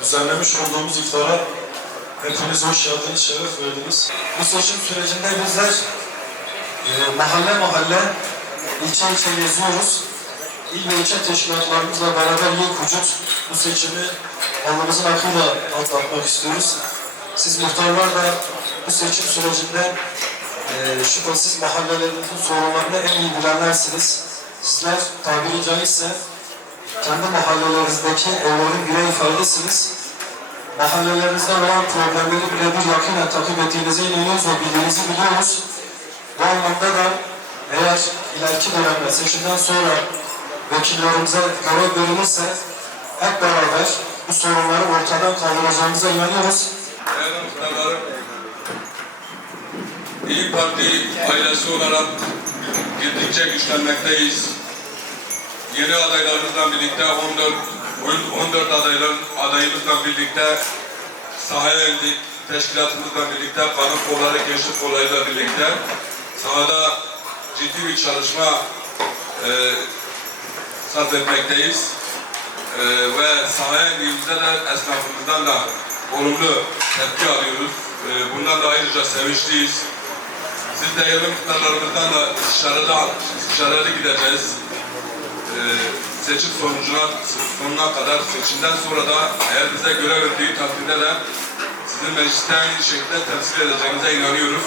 Düzenlemiş olduğumuz iftara hepiniz hoş geldiniz, şeref verdiniz. Bu seçim sürecinde bizler e, mahalle mahalle, ilçe ilçe geziyoruz. İl ve ilçe teşkilatlarımızla beraber yıl vücut bu seçimi alnımızın akıyla atlatmak istiyoruz. Siz muhtarlar da bu seçim sürecinde e, şüphesiz mahallelerinizin sorunlarını en iyi bilenlersiniz. Sizler tabiri caizse kendi mahallelerinizdeki evlerin birer ifadesiniz. Mahallelerinizde olan problemleri birebir yakinen takip ettiğinize inanıyoruz ve bildiğinizi biliyoruz. Bu anlamda da eğer ileriki dönemde seçimden sonra vekillerimize görev verilirse hep beraber bu sorunları ortadan kaldıracağımıza inanıyoruz. Değerli muhtarlarım, İYİ Parti ailesi olarak gittikçe güçlenmekteyiz. Yeni adaylarımızla birlikte 14 14 adayların adayımızla birlikte sahaya indik. Teşkilatımızla birlikte kadın kolları, gençlik kollarıyla birlikte sahada ciddi bir çalışma e, sarf etmekteyiz. Ee, ve sahaya indiğimizde de esnafımızdan da olumlu tepki alıyoruz. Ee, bundan da ayrıca sevinçliyiz. Siz değerli muhtarlarımızdan da istişarede, istişareli gideceğiz. Ee, seçim sonucuna, sonuna kadar seçimden sonra da eğer bize görev verdiği takdirde de sizin mecliste aynı şekilde temsil edeceğinize inanıyoruz.